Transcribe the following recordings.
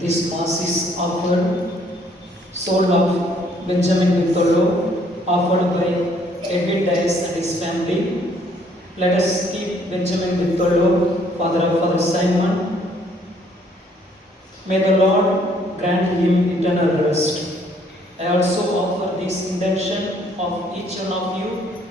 This Mass is offered, soul of Benjamin Vitolo, offered by Edwin Dias and his family. Let us keep Benjamin Vitolo, father of Father Simon. May the Lord grant him eternal rest. I also offer this intention of each one of you,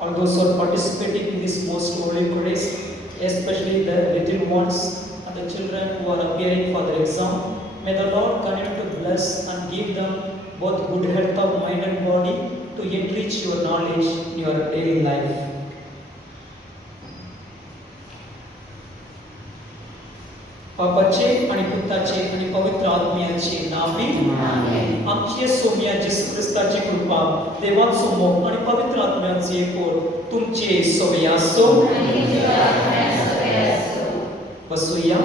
all those who are participating in this most holy Eucharist, especially the little ones and the children who are appearing for the exam. May the Lord continue to bless and give them both good health of mind and body to enrich your knowledge in your daily life. बापाचे आणि पुत्राचे आणि पवित्र आत्म्याचे नावे आमची सौम्या येशू ख्रिस्ताची कृपा देवाचो मोग आणि पवित्र आत्म्याचे एकूण तुमचे सोबत असो. बसूया.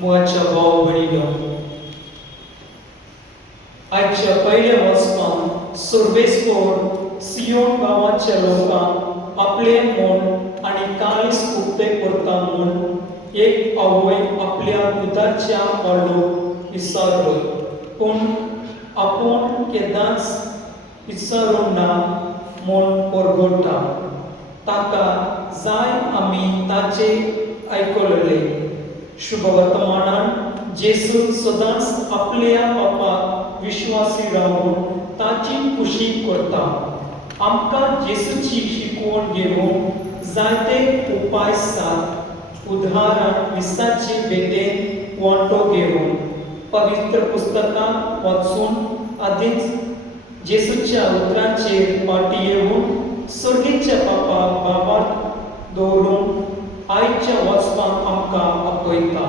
मोहाच्या भाव भयणीनो, आजच्या पहिल्या वचपान सर्वेस्पर सियोन गावाच्या लोकांक आपले मन आणि काळीज उक्ते करता म्हूण एक आवय आपल्या दुधाच्या वाडो विसरलो, पूण आपूण केदांच विसरूंक ना म्हूण परगटा. ताका जाय आमी ताचे आयकलेले शुभ वर्तमानान जेजू सदांच आपल्या बापाक विश्वासी रावून ताची खुशी करता. आमकां जेजूची शिकवण घेवून जायते उपाय सात उदाहरण विसाची भेटेन वांटो घेवन पवित्र पुस्तकां वाचून आदींच जेजूच्या उतरांचेर फाटी येवन सर्गेच्या बापाक बाबार दवरून आयच्या वचपाक आमकां आपयता.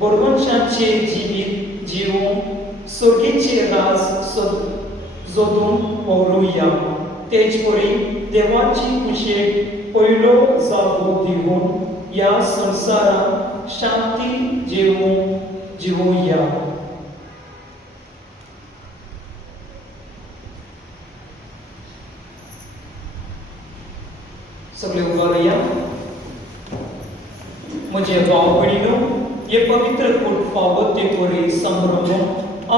बरोवनशांचे जिवीत जिवून सर्गेचे राज जोदून व्हरुया. तेच परी देवाची कुशेक पयलो जागो दिवून ह्या संवसारांत शांती जिवूया. सगळे उबारया. म्हजे भाव भयणीनो, हे पवित्र कूट फावो ते परी संभ्रमून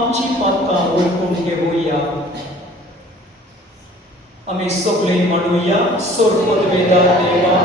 आमची पातकां ओळखून घेवया. आमी सगळे म्हणुया, सोरपदवेदा देवा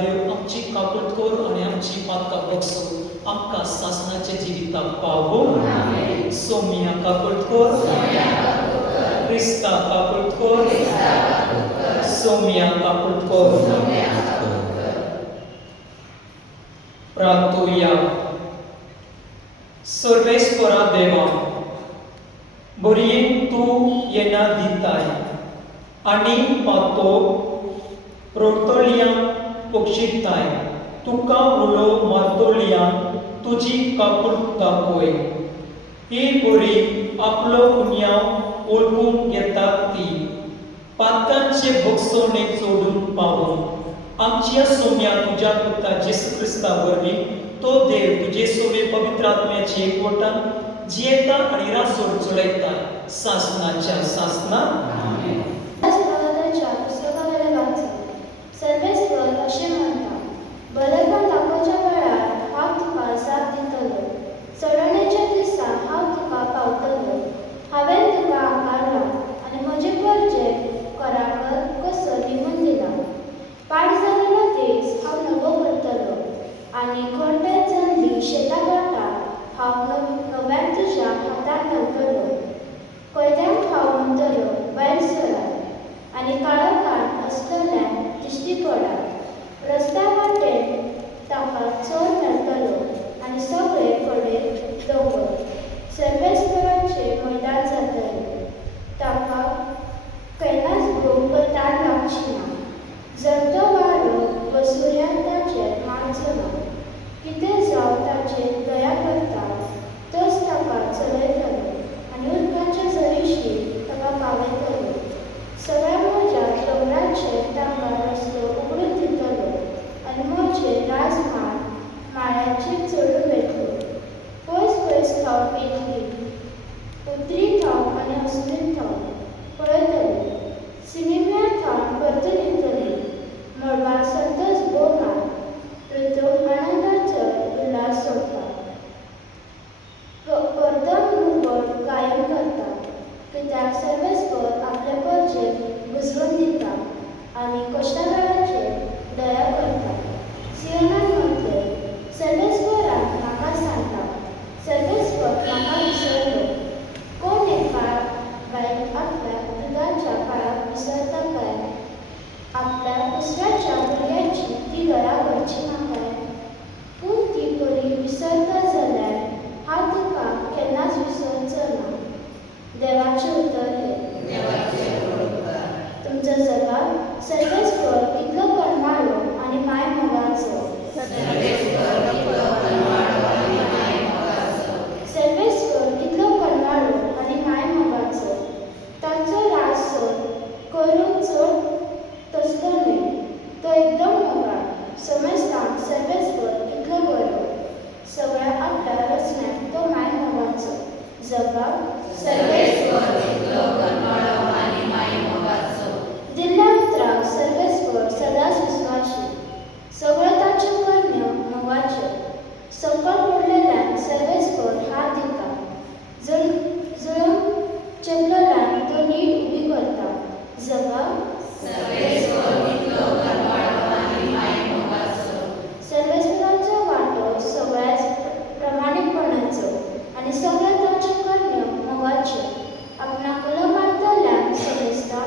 देव आमची काकुळतकोर आणि आमची पातकां बक्षो आमकां सासणाचे जिविताक पावो. सौम्या काकुळतकोर, क्रिस्ता काकुळतकोर, सौम्या काकुळतकोर. प्रार्थोया. सर्वेस्परा देवा, बरयेन तूं येना दिताय आनी पातो रोतोळ्यांक पक्षिताय. तुका उलो मारतोळ्यांक तुजी काकुळट दाखोय. ही बरी आपलो गुन्यांव ओळखून घेतात ती पातकांचे भोगसवणे सोडून पावून आमच्या सौम्या तुज्या पुता जेसू ख्रिस्ता वरवीं तो देव तुजे सोबे पवित्र आत्म्याचे एकवटान जियेता आनी रासोर चलयता सासणाच्या सासना. सर्वेस्पर अशें म्हणटा, बरेपण दाखोवच्या वेळार हांव तुका साथ दितलो. चडणेच्या दिसा हांव तुका पावतलो. हांवें तुका आकारला आनी म्हजे गरजे कराकर कसो निवून दिला. पाड जाल्लो दीस हांव नवो करतलो आनी खोंटे जल्ली शेतां काटा हांव नव्यान तुज्या हातांत दवरतलो. कोयत्यांक हांव म्हणटलो भायर सरात आनी काळोखांत असलेल्यान दिश्टी पडात. रस्त्या वाटेन ताका चोर मेळटलो आनी सगळे कडेन दोंगर. सर्वेस्पराचे मैदान जातलें. ताका कैलास भोवंक ताण लागची ना. जर तो वारो उतरी थांब आनी हसलीत थांब पळयतली सिनेम्यार थांब परतून येतली मळबार सतत भोवणार ऋतू आनंदाचो उल्हास सोडटा परतो मुरगोड गायन करता कित्याक सर्वेस्पर आपले परजेक बुजवून दिता आनी कश्टकाराचेर दया करता सियोनान म्हटलें सर्वेस्परान म्हाका सांगता सर्वेस्पर म्हाका विसरलो कोण एका बायक आपल्या दुदाच्या काळाक विसरता काय आपल्या दुसऱ्याच्या भुरग्याची ती दया करची ना काय पूण ती बरी विसरता जाल्यार हांव तुका केन्नाच विसरचो ना देवाचें उतर तुमचो जगाक सर्वेस्पर कितलो करमाळो आनी माय मोगाचो सर्वेस्पर कितलो करमाळो आनी माय मोगाचो ताचो रास करून चड तसलो न्हय तो एकदम मोगा समजतां सर्वेस्पर कितलो बरो सगळ्या आपल्या रचण्याक तो माय मोगाचो जगाक सर्वेस्पर कितलो करमाळो आनी माय मोगाचो दिल्ल्या उतराक सर्वेस्पर सदांच विस्वाशी सगळ्यो ताच्यो करण्यो मोगाच्यो सकल पडलेल्यान सर्वेस्पर हात दिता जुळून चेपलेल्यान तो नीट उबी करता जगाक सर्वेस्पर कितलो करमाळो आनी माय मोगाचो सर्वेस्पराचो वांटो सगळ्याच प्रामाणीकपणाचो आनी सगळ्या ताच्यो करण्यो मोगाच्यो आपणाक उलो मारतल्यान समजता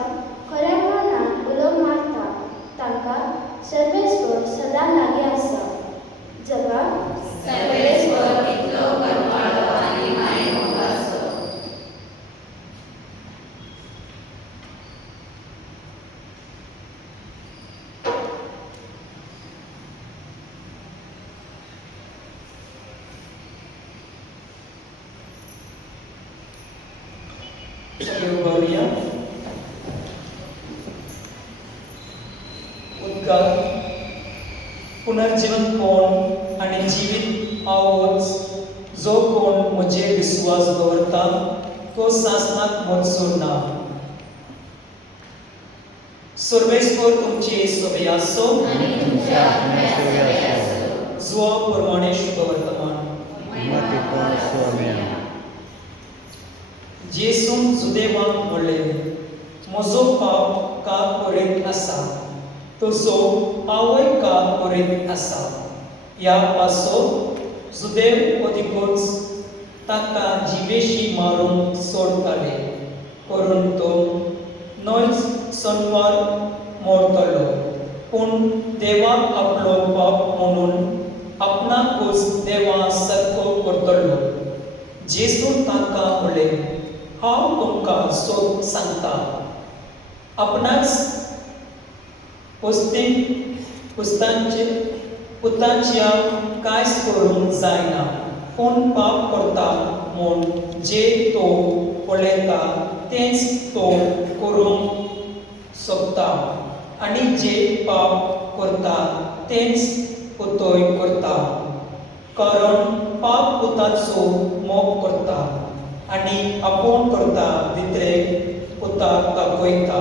खऱ्या मनान उलो मारता तांकां सर्वेस्पर सदां लागीं आसा जगाक सर्वेस्पर कितलो करमाळो आनी माय मोगाचो Gloria उद्गार पुनर्जीवन कोण आनी जीवित आवोच जो कोण म्हजेर विस्वास दवरता तो सासणाक मोडचो ना सर्वेस्पर तुमची सभे आसो जुआ प्रमाणे शुभ वर्तमान जेसून सुदैवाक म्हणलें म्हजो पाप का करीत आसा तुजो आवय का करीत आसा ह्या पासो सुदैव अदिकूच ताका जिवेशी मारून सोडताले करून तो नोयच सोनवार मोरतलो पूण देवाक आपलो पाप म्हणून आपणाकूच देवा सारको करतलो जेसून ताका म्हणलें हांव तुमकां सोद सांगता आपणाच पुताच्या कांयच करूंक जायना पूण पाप करता म्हूण जे तो पळयता तेंच तो करूंक सोदता आनी जे पाप करता तेंच पुतोय करता कारण पाप पुताचो मोग करता आनी आपूण करता तितले पुताक दाखयता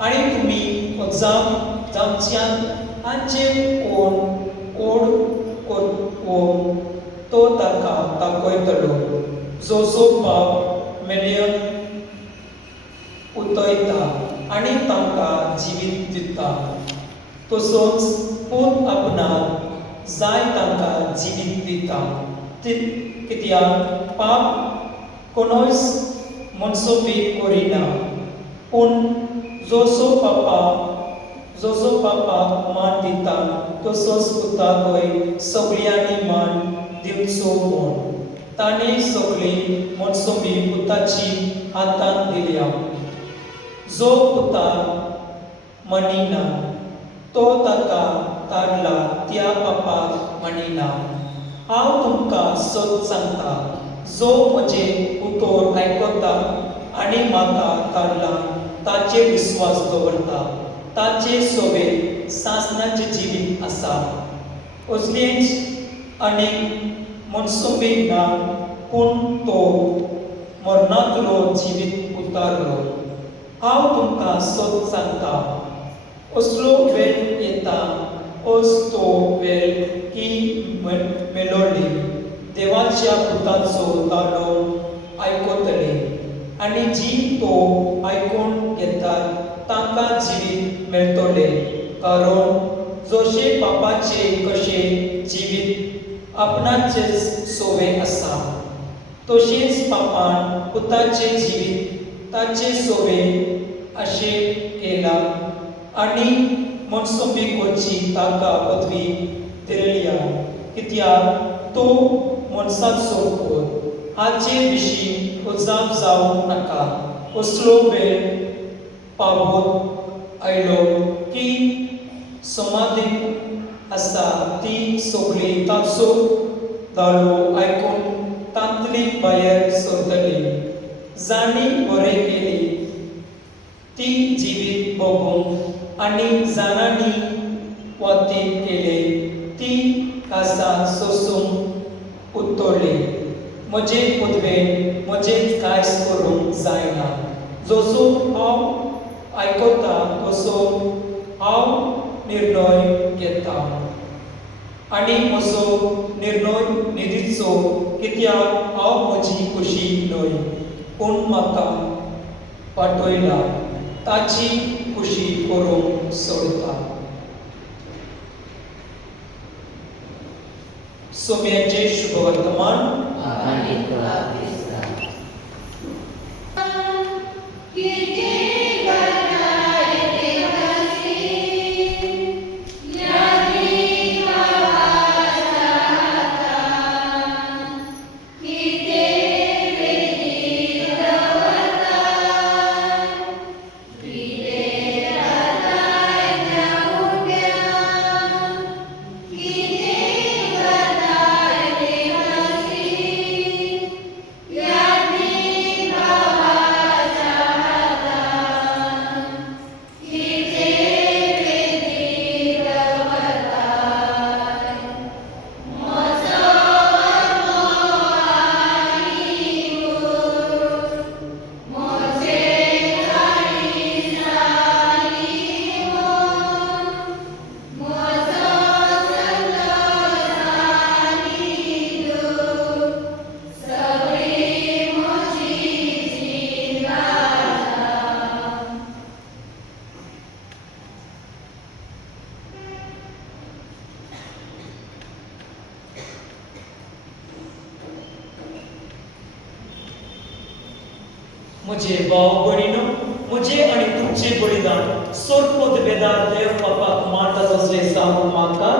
आनी तुमी जावच्यान तांचे ओड तो ताका दाखयतलो जो पाप मेल्यान उतयता आनी तांकां जिवीत दिता तसोच पूत आपणाक जाय तांकां जिवीत दिता कित्याक पाप कोणूच मनसोबी करिना पूण जोसो पापाक मान दिता तसोच पुताकय सगळ्यांनी मान दिवचो म्हूण ताणें सगळी मनसोबी पुताची हातांत दिल्या जो पुताक मनिना तो ताका काडला त्या पापाक मनिना हांव तुमकां सत सांगता जो म्हजे उतर आयकता आनी म्हाका काडला ताचेर विस्वास दवरता ताचे सोबे सासणाचें जिवीत आसा असलेच आनीक मनसुबे ना पूण तो मरणांतलो जिवीत उतारलो. हांव तुमकां सत सांगता, असलो वेळ येता अस तो वेळ ही मेलोळी देवाच्या पुताचो तालो आयकतली आनी जी तो आयकून घेतात तांकां जिवीत मेळटले. कारण जशे पापाचे कशे जिवीत आपणाचेच सोवे आसा, तशेंच पापान पुताचे जिवीत ताचे सोवे अशे केला आनी मनसुबीकोची ताका पदवी दिल्या. कित्याक तो मनसाचो पूत हाचे विशीं उजाप जावंक नाका. असलो वेळ पावत आयलो की समाधीक आसा ती सगळी ताचो धालो आयकून तांतली भायर सरतली. जाणी बरें केली ती जिवीत भोगूंक आनी जाणांनी वाती केले ती कासां सोसूंक उत्तरली. म्हजे पदवेन म्हजेंच कांयच करूंक जायना. जसो हांव आयकता तसो हांव निर्णय घेता आनी म्हजो निर्णय निधीचो. कित्याक हांव म्हजी खुशी न्हय पूण म्हाका पाठयला ताची खुशी करूंक सोडता. सोम्याचे शुभ वर्तमान. म्हजे भाव भयणीनो, म्हजे आनी तुमचे बलिदान सोडपद बेदार देव बापाक मानता तसले जावंक मागता.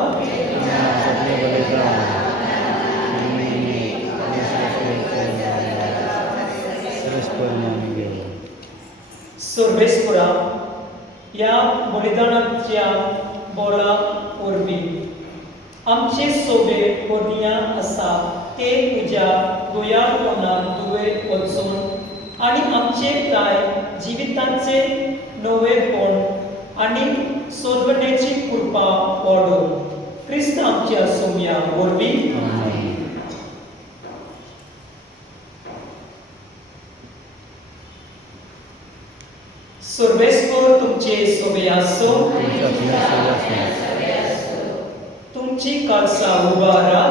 सर्वेस्परा ह्या बलिदानाच्या बोला वरवीं आमचे सोबे पोरनिया आसा ते तुज्या दोयाळपणाक तुवें वचून आनी आमचे काय जिविताचे नवेपण आनी सोदवण्याची कृपा वाडोवन क्रिस्त आमच्या सोम्या वरवीं सर्वेस्पर तुमचे सोबे आसो. तुमची काळसा उबारा.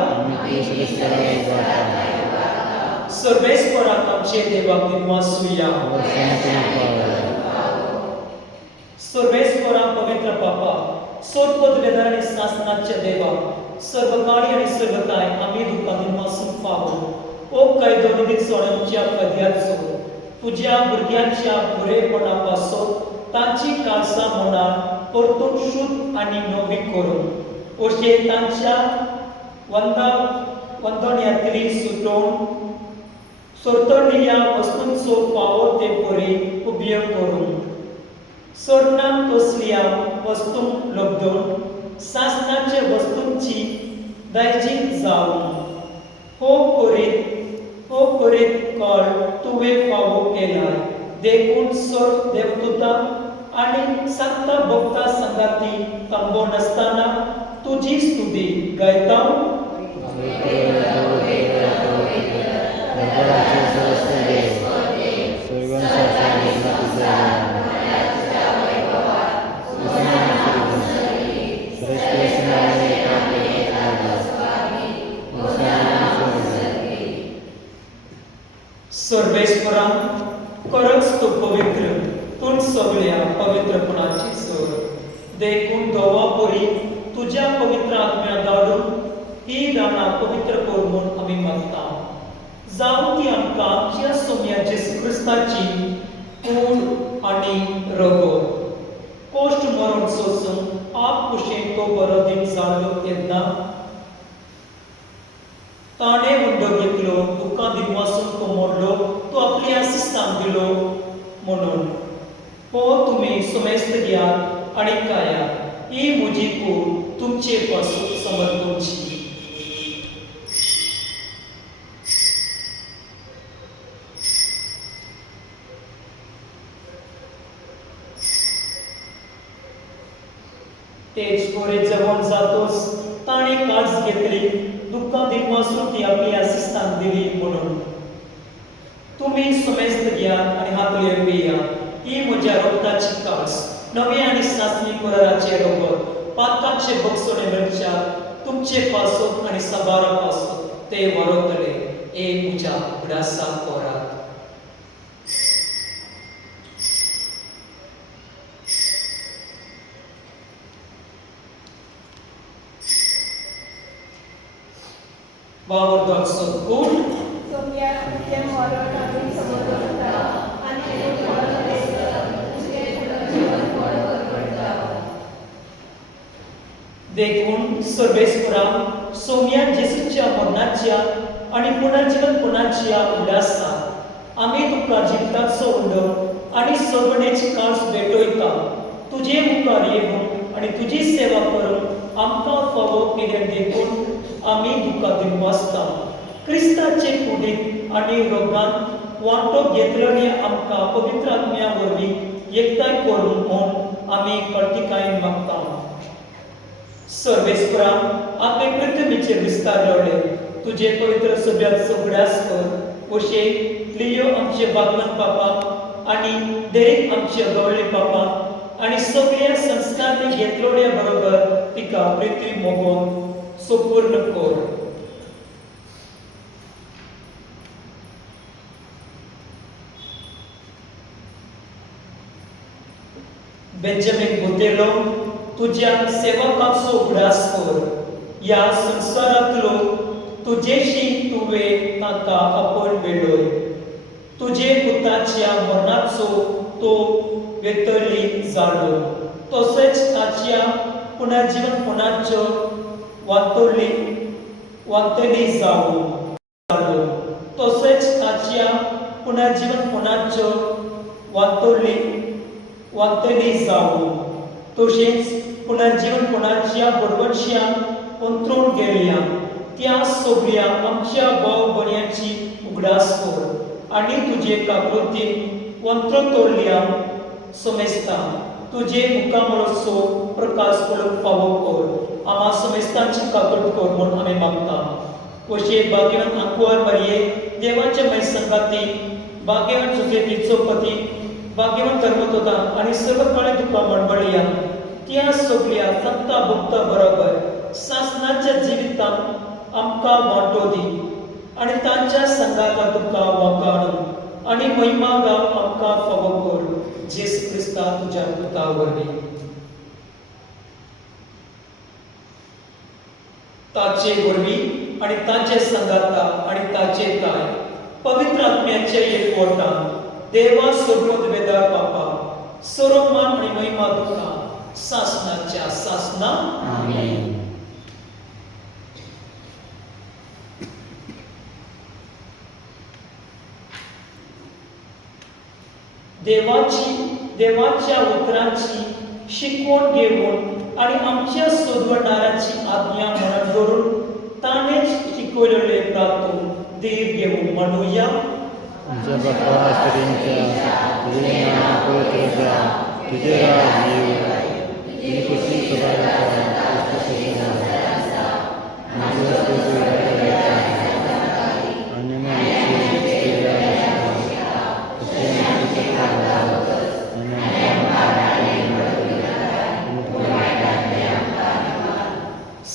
सर्वेस्पराक आमचे देवाक दिनवासुया. सर्वेस्परा पवित्र पापा सोडपद वेदार आनी शासनाच्या देवा सर्वकाळी आनी सर्वकाय आमी तुका दिनवासून पावो. ओ कैदोनिदीक सोडच्या पद्याचो तुज्या भुरग्यांच्या बरेपणा पासोन तांची काळसा मनार परतून शुद्ध आनी नवी करून अशे तांच्या वंदन्यांतली सुटोवन सोरतणिल्ल्या वस्तूंचो फावो ते परी उपयोग करून सोरणां तसल्या वस्तूंक लब्धून शासनाच्या वस्तूंची दायजीक जावन हो करीत काळ तुवें फावो केला. देखून सोर देवदूतां आनी संत भक्तां संगाती थांबोवन आसतना तुजी स्तुती गायता. Gracias. सर्वेश्वरा खरंच तू पवित्र, तूं सगळ्या पवित्रपणाची सर. देखून दोवा परी तुझ्या पवित्र आत्म्या धाडून ही दाना पवित्र कर म्हूण आमी मागता. जावं ती आमकां आमच्या सोम्या जेसू क्रिस्ताची कूड आनी रगत कोश्ट मरण सोसून आप कुशेन तो बरो दिन जालो येता. ताणे मुंडो घेतलो, दुखां दिनवासून तो मोडलो, तो आपली आसिस्तान दिलो म्हणून हो तुम्ही सुमेस्त घेयात आनी खायात. ही म्हजी कूड तुमचे पासून समर्पणची. तेज पोरे जवळ जातोच ताणे काळज घेतली, दुःखां दिनवासून ती आपली आसिस्तान दिली म्हणून तुम्ही सुमेस्त घेयात आनी हातले पियात. ही म्हज्या रक्ताची कास, नवे आनी सासणी कुराराचे रगत, पातकाचे बक्षणे मेळच्यात तुमचे पासून आनी सबारा पासून ते वरतले. एक म्हज्या उडासा कोरात. वावरदाचो कूड देखून सर्वेश्वरा सोम्या जेसूच्या मरणाच्या आनी पुनर्जीवनपणाच्या उडासा आमी तुका जिविताचो उंडो आनी सगळेची कास भेटयता. तुजे मुखार येवून आनी तुजी सेवा करून आमकां फावो केले देखून आमी तुका दिनवासता. क्रिस्ताचे कुडीत आनी रोगांत वांटो घेतलेल्या आमकां पवित्र आत्म्या वरवीं एकठांय करून म्हूण आमी कर्तिकायेन मागता. सर्वेश्वरा आपले पृथ्वीचेर विस्तारले तुझे पवित्र सभ्याचो उगडास कर. अशे लियो आमचे बागलन पापा आनी देख आमचे गवळे पापा आनी सगळ्या संस्कारांनी घेतलोड्या बरोबर तिका पृथ्वी मोगोन सुपूर्ण कर. बेंजामिन बुतेलो तुझ्या सेवकाचो उगडास कर. ह्या संवसारांतलो तुजेशी तुवें ताका आपण वेळय. तुजे पुताच्या मरणाचो तो वेतळी जालो, तशेंच ताच्या पुनर्जीवनपणाच्यो वांतली जालो, तशेंच ताच्या पुनर्जीवनपणाच्यो वांतली जावो. तशेंच पुनर्जीवनपणाच्या बडबडश्यान अंतरून गेल्या त्या सगळ्या आमच्या भाव भयणांची उगडास कर आनी तुजे काकृतीन वंत्र तोरल्या समेस्ता तुजे मुखामळाचो प्रकाश पडूंक फावो कर. आम्हा समेस्तांची काकूट कर म्हूण आमी मागता. अशे भाग्यवान आंकुवार मारये देवाचे मै संगाती, भाग्यवान जोसेफीचो पती, भाग्यवान धर्मतोता आनी सर्व काळे तुका मळमळया त्या सगळ्या संता भक्ता बरोबर सासणाच्या जिवितांत आमकां वांटो दी आनी तांच्या संगाता तुका वांकाण आनी महिमा गाव आमकां फावो कर. जेसू क्रिस्ता तुज्या पुता वरवीं. ताचे वरवीं आनी ताचे संगाता आनी ताचे ताय पवित्र आत्म्याचे एकवटान देवा सर्वोद वेदार बापा सर्व मान आनी महिमा तुका सासणाच्या सासना. आमेन. देवाच्या उतरांची शिकवण घेवन आनी आमच्या सोदवणाऱ्याची आज्ञा मनात धरून ताणेच शिकवलेले प्रार्थून देव घेवन म्हणुया. तुझ्या बापा स्त्रींच्या तुझे नाव पवित्र जा, तुझे राज येऊ, तुझी खुशी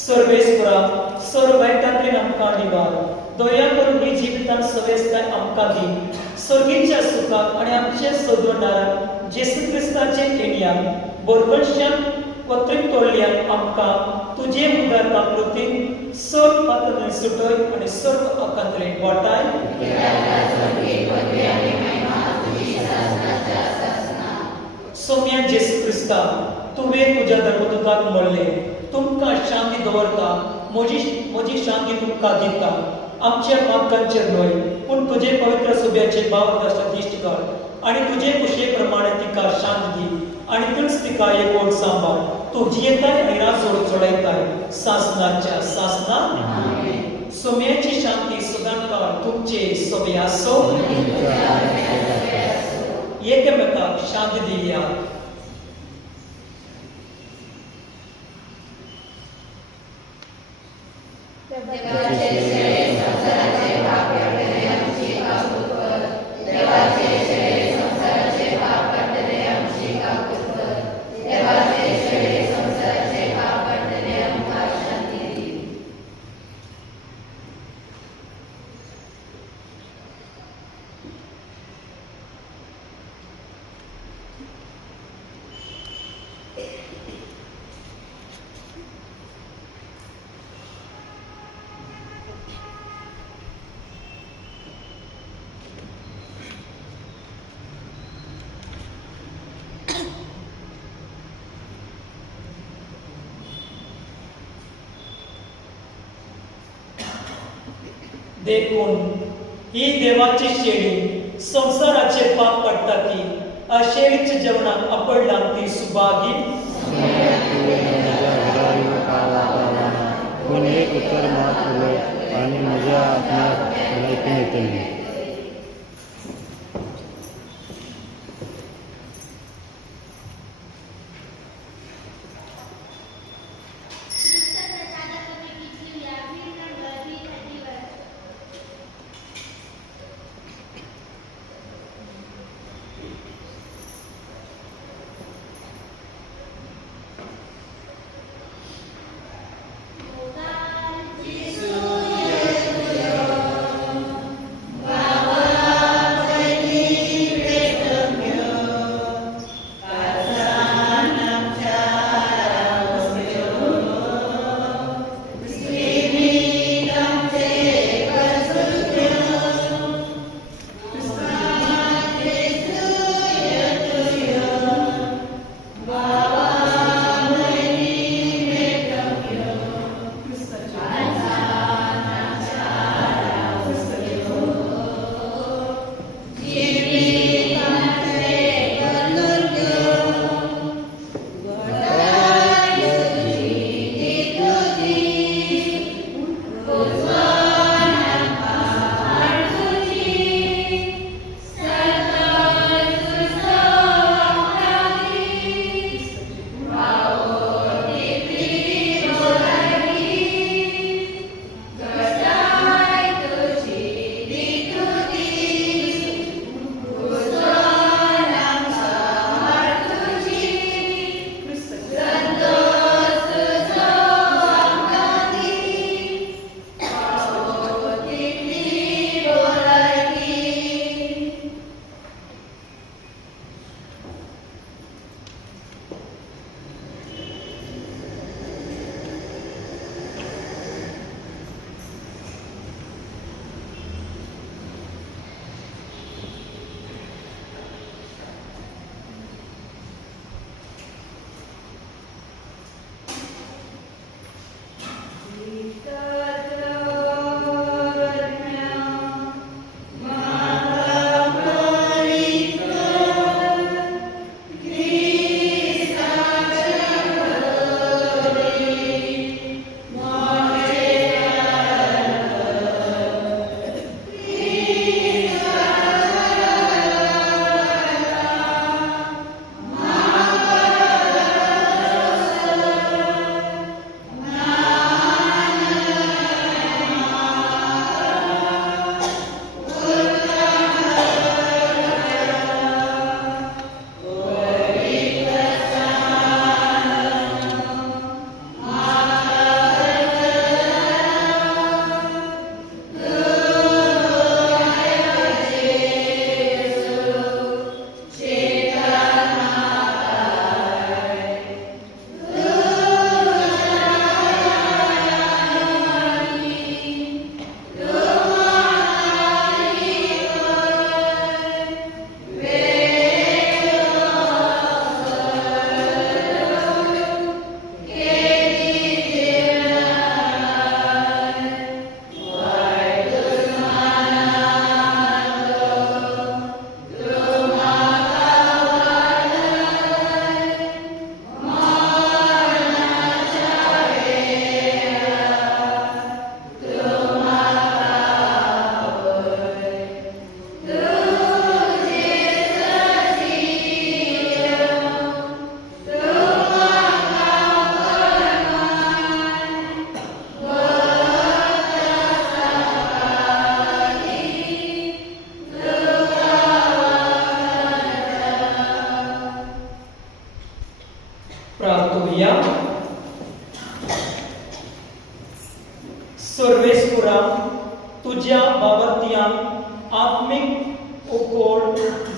सर्वेश्वरा सर्व वाईटांतल्यान आमकां निवार. दया करून ही जिवितांत सवेस्ताय आमकां दी. स्वर्गीच्या सुखात आणि आमचे सोदवणारा जेसू क्रिस्ताचे येणया बोरगोनशान पत्रिक तोडल्यान आमकां तुजे उदार काकृतीन सर्व पातळ सुटय आणि सर्व अकांतरे वाटाय सोम्या जेसू क्रिस्ता तुवें तुज्या धर्मदूताक म्हणले तुमकां शांती दवरता म्हजी शांती तुमकां दिता आमच्या मातकांचेर न्हय पूण तुजे पवित्र सुब्याचे भावदर्शन दिश्ट कर आणि तुजे कुशे प्रमाणे तिका शांत दी आणि तीच तिका एकवट सांबाळ तू जियेताय आणि राजोड चडयताय सासनाच्या सासना सोम्याची शांती सदांकाळ तुमचे सोबे आसो एकामेकाक शांती दिया देखून ही देवाची शेळी संसाराचे पाप पडटा ती शेळीच्या जेवणात आपडला ती सुभागी पूण एक उतर मात उलो आनी म्हज्या आत्म्याक लायकीन येतली Bye.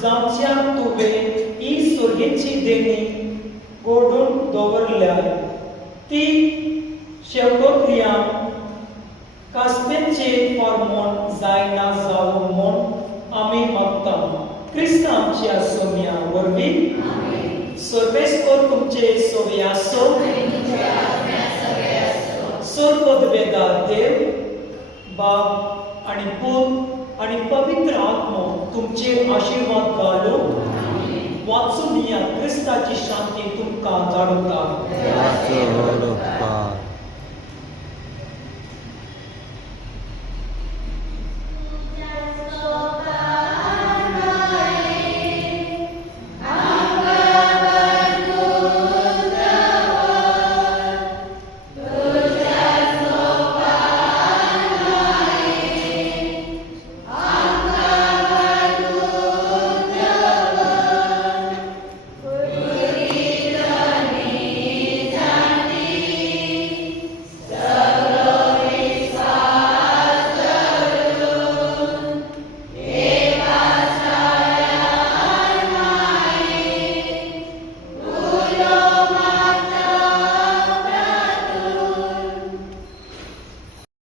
जावच्याक तुवें ही सुर्येची देणी गोडून दवरल्याय ती शेवटोक्रिया कास्पेचे फॉर्मोन जायना जावं म्हूण आमी मागता क्रिस्त आमच्या सोम्या वरवीं सर्वेस्पर तुमचे सोवे आसो सर्वोदवेदार देव बाप आनी पूत आनी पवित्र आत्मो तुमचेर आशिर्वाद घालून वाचून या क्रिस्ताची शांती तुमकां धाडटा. देवाचो व्हड उपकार